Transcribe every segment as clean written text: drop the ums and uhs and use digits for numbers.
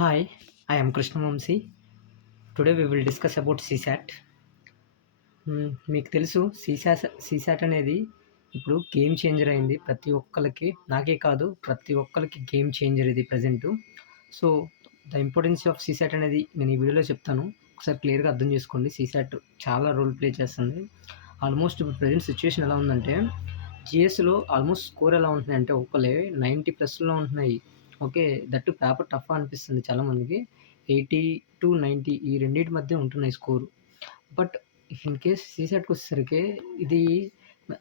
Hi, I am Krishnavamsi. Today we will discuss about CSAT. మీకు తెలుసు CSAT అనేది ఇప్పుడు గేమ్ చేంజర్ అయింది ప్రతి ఒక్కరికి. నాకే కాదు, ప్రతి ఒక్కరికి గేమ్ చేంజర్ ఇది present. So the importance of CSAT అనేది నేను ఈ వీడియోలో చెప్తాను. ఒకసారి క్లియర్గా అర్థం చేసుకోండి. సీసాట్ చాలా రోల్ ప్లే చేస్తుంది. ఆల్మోస్ట్ ఇప్పుడు ప్రజెంట్ సిచ్యువేషన్ ఎలా ఉందంటే, జిఎస్లో ఆల్మోస్ట్ స్కోర్ ఎలా ఉంటున్నాయి అంటే ఒక్కలే 90+లో ఉంటున్నాయి. ఓకే, దట్టు పేపర్ టఫ్ అనిపిస్తుంది చాలామందికి. 80 to 90 ఈ రెండింటి మధ్య ఉంటున్నాయి స్కోరు. బట్ ఇన్ కేస్ సీసాట్కి వచ్చేసరికి ఇది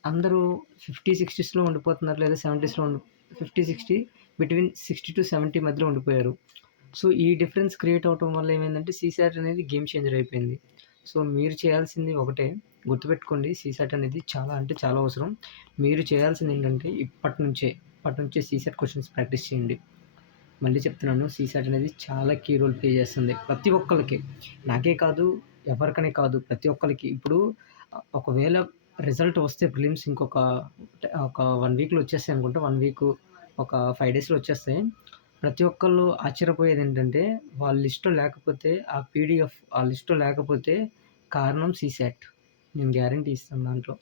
అందరూ 50-60స్లో ఉండిపోతున్నారు, లేదా 70స్లో 50-60 బిట్వీన్ 60-70 మధ్యలో ఉండిపోయారు. సో ఈ డిఫరెన్స్ క్రియేట్ అవటం వల్ల ఏమైందంటే సీసాట్ అనేది గేమ్ చేంజర్ అయిపోయింది. సో మీరు చేయాల్సింది ఒకటే, గుర్తుపెట్టుకోండి, సీసాట్ అనేది చాలా అంటే చాలా అవసరం. మీరు చేయాల్సింది ఏంటంటే ఇప్పటి నుంచే సీసాట్ క్వశ్చన్స్ ప్రాక్టీస్ చేయండి. మళ్ళీ చెప్తున్నాను, సీసాట్ అనేది చాలా కీ రోల్ ప్లే చేస్తుంది ప్రతి ఒక్కరికి. నాకే కాదు, ఎవరికనే కాదు, ప్రతి ఒక్కరికి. ఇప్పుడు ఒకవేళ రిజల్ట్ వస్తే ప్రిలిమ్స్ ఒక 1 వీక్లో వచ్చేస్తాయి అనుకుంటా. 1 వీక్ ఒక 5 డేస్లో వచ్చేస్తాయి. ప్రతి ఒక్కళ్ళు ఆశ్చర్యపోయేది ఏంటంటే, వాళ్ళ లిస్ట్లో లేకపోతే, ఆ పీడిఎఫ్ ఆ లిస్ట్లో లేకపోతే కారణం సీసాట్. నేను గ్యారంటీ ఇస్తాను దాంట్లో.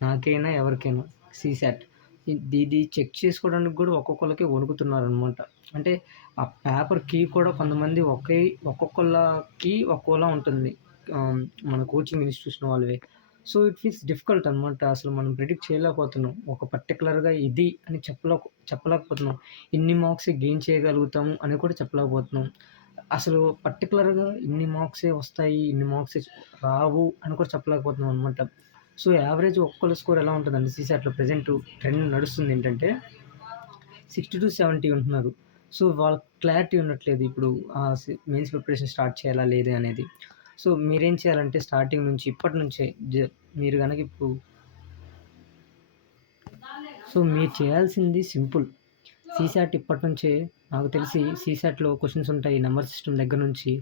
నాకైనా ఎవరికైనా సీసాట్ ఇది చెక్ చేసుకోవడానికి కూడా ఒక్కొక్కరికి వణుకుతున్నారనమాట. అంటే ఆ పేపర్ కీ కూడా కొంతమంది ఒక్కొక్కళ్ళకి ఒక్కోలా ఉంటుంది. మన కోచింగ్ ఇన్స్టిట్యూషన్ వాళ్ళవి. సో ఇట్ ఫీల్స్ డిఫికల్ట్ అనమాట. అసలు మనం ప్రిడిక్ట్ చేయలేకపోతున్నాం. ఒక పర్టికులర్గా ఇది అని చెప్పలేకపోతున్నాం. ఇన్ని మార్క్స్ గెయిన్ చేయగలుగుతాము అని కూడా చెప్పలేకపోతున్నాం. అసలు పర్టికులర్గా ఇన్ని మార్క్సే వస్తాయి, ఇన్ని మార్క్సే రావు అని కూడా చెప్పలేకపోతున్నాం అనమాట. సో యావరేజ్ ఒక్కొక్కళ్ళ స్కోర్ ఎలా ఉంటుందండి సీసాట్లో ప్రెజెంట్ ట్రెండ్ నడుస్తుంది ఏంటంటే 60-70 ఉంటున్నారు. సో వాళ్ళకి క్లారిటీ ఉండట్లేదు ఇప్పుడు మెయిన్స్ ప్రిపరేషన్ స్టార్ట్ చేయాలా లేదా అనేది. సో మీరేం చేయాలంటే స్టార్టింగ్ నుంచి ఇప్పటి నుంచే మీరు కనుక ఇప్పుడు మీరు చేయాల్సింది సింపుల్. సీసాట్ ఇప్పటి నుంచే, నాకు తెలిసి సీసాట్లో క్వశ్చన్స్ ఉంటాయి నెంబర్ సిస్టమ్ దగ్గర నుంచి.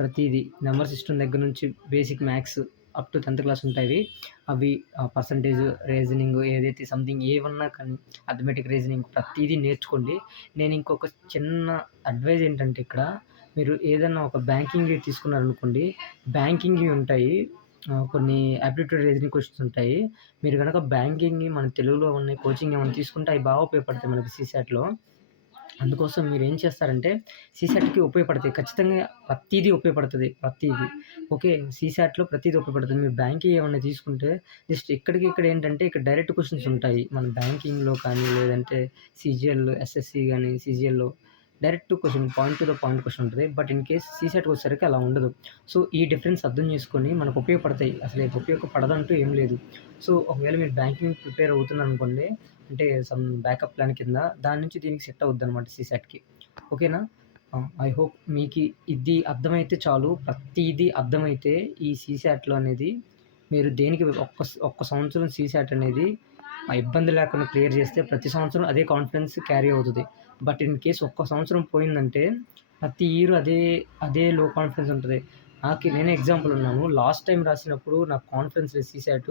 ప్రతిదీ నెంబర్ సిస్టమ్ దగ్గర నుంచి basic maths up to 10th class ఉంటాయి. అవి పర్సంటేజ్, రీజనింగ్, ఏదైతే సంథింగ్ ఏమన్నా కానీ అథమెటిక్ రీజనింగ్ ప్రతిదీ నేర్చుకోండి. నేను ఇంకొక చిన్న అడ్వైజ్ ఏంటంటే, ఇక్కడ మీరు ఏదైనా ఒక బ్యాంకింగ్ తీసుకున్నారనుకోండి, బ్యాంకింగ్వి ఉంటాయి కొన్ని యాప్టిట్యూడ్ రీజనింగ్ క్వశ్చన్స్ ఉంటాయి. మీరు కనుక బ్యాంకింగ్‌ని మన తెలుగులో ఉన్నాయి కోచింగ్ ఏమైనా తీసుకుంటే అవి బాగా ఉపయోగపడతాయి మనకి సీసాట్‌లో. అందుకోసం మీరేం చేస్తారంటే, సీసాట్‌కి ఉపయోగపడతాయి. ఖచ్చితంగా ప్రతీదీ ఉపయోగపడుతుంది. ప్రతీదీ. ఓకే. సీసాట్‌లో ప్రతీదీ ఉపయోగపడుతుంది. మీరు బ్యాంకింగ్ ఏమన్నా తీసుకుంటే జస్ట్ ఇక్కడికి ఇక్కడ ఏంటంటే, ఇక్కడ డైరెక్ట్ క్వశ్చన్స్ ఉంటాయి. మన బ్యాంకింగ్‌లో కానీ, లేదంటే సీజీఎల్, ఎస్ఎస్‌సి గానీ, సీజీఎల్‌లో direct question, point to the point question ఉంటుంది. బట్ ఇన్ కేస్ సీసాట్‌కి వచ్చేసరికి అలా ఉండదు. సో ఈ డిఫరెన్స్ అర్థం చేసుకొని మనకు ఉపయోగపడతాయి. అసలు ఉపయోగపడదంటూ ఏం లేదు. సో ఒకవేళ మీరు బ్యాంకింగ్ ప్రిపేర్ అవుతున్నారనుకోండి, అంటే సమ్ బ్యాకప్ ప్లాన్ కింద దాని నుంచి దీనికి సెట్ అవుద్దనమాట సీసాట్‌కి. ఓకేనా? ఐ హోప్ మీకు ఇది అర్థమైతే చాలు. ప్రతీదీ అర్థమైతే ఈ సీసాట్‌లో అనేది మీరు దేనికి ఒక్క సంవత్సరం సీసాట్ అనేది ఇబ్బంది లేకుండా క్లియర్ చేస్తే ప్రతి సంవత్సరం అదే కాన్ఫిడెన్స్ క్యారీ అవుతది. బట్ ఇన్ కేస్ ఒక్క సంవత్సరం పోయిందంటే ప్రతి ఇయర్ అదే లో కాన్ఫిడెన్స్ ఉంటది. నేనే ఎగ్జాంపుల్ ఉన్నాను. లాస్ట్ టైమ్ రాసినప్పుడు నాకు కాన్ఫిడెన్స్ లేదు సీసాట్.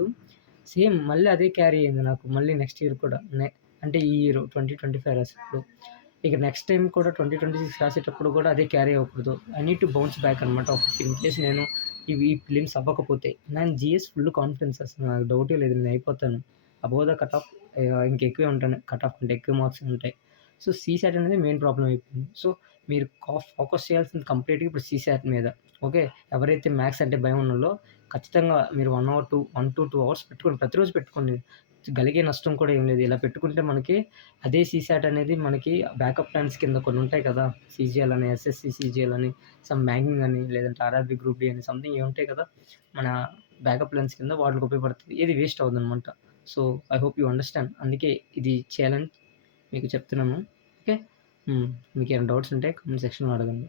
సేమ్ మళ్ళీ అదే క్యారీ అయింది నాకు మళ్ళీ నెక్స్ట్ ఇయర్ కూడా. అంటే ఈ ఇయర్ 2025 రాసేటప్పుడు. ఇక నెక్స్ట్ టైమ్ కూడా 2026 రాసేటప్పుడు కూడా అదే క్యారీ అవ్వకూడదు. I need to bounce back అనమాట. ఇన్ కేస్ నేను ఈ ప్రిలిమ్స్ అవ్వకపోతే. నేను జీఎస్ ఫుల్ కాన్ఫిడెన్స్, అసలు నాకు డౌటే లేదు, నేను అయిపోతాను. అబోవ్ ద కట్ ఆఫ్ ఇంకెక్కువే ఉంటాను. కట్ ఆఫ్ కంటే ఎక్కువ మార్క్స్ ఉంటాయి. సో సీసాట్ అనేది మెయిన్ ప్రాబ్లమ్ అయిపోయింది. సో మీరు ఫోకస్ చేయాల్సింది కంప్లీట్‌గా ఇప్పుడు సీసాట్ మీద. ఓకే. ఎవరైతే మ్యాథ్స్ అంటే భయం ఉన్నోళ్ళో ఖచ్చితంగా మీరు 1 to 2 అవర్స్ పెట్టుకోండి. ప్రతిరోజు పెట్టుకోండి. కలిగే నష్టం కూడా ఏం లేదు. ఇలా పెట్టుకుంటే మనకి అదే సీసాట్ అనేది మనకి బ్యాకప్ ప్లాన్స్ కింద కొన్ని ఉంటాయి కదా! సీజీఎల్ అని, ఎస్ఎస్‌సి సీజీఎల్ అని, సమ్ బ్యాంకింగ్ అని, లేదంటే ఆర్ఆర్‌బీ గ్రూప్ డి అని సంథింగ్ ఏవో ఉంటాయి కదా! మన బ్యాకప్ ప్లాన్స్ కింద వాటికి ఉపయోగపడుతుంది. ఏది వేస్ట్ అవ్వదనమాట. So I hope you understand. అందుకే ఇది చేయాలని మీకు చెప్తున్నాను. ఓకే. మీకేమైనా డౌట్స్ ఉంటే కామెంట్ సెక్షన్‌లో అడగండి.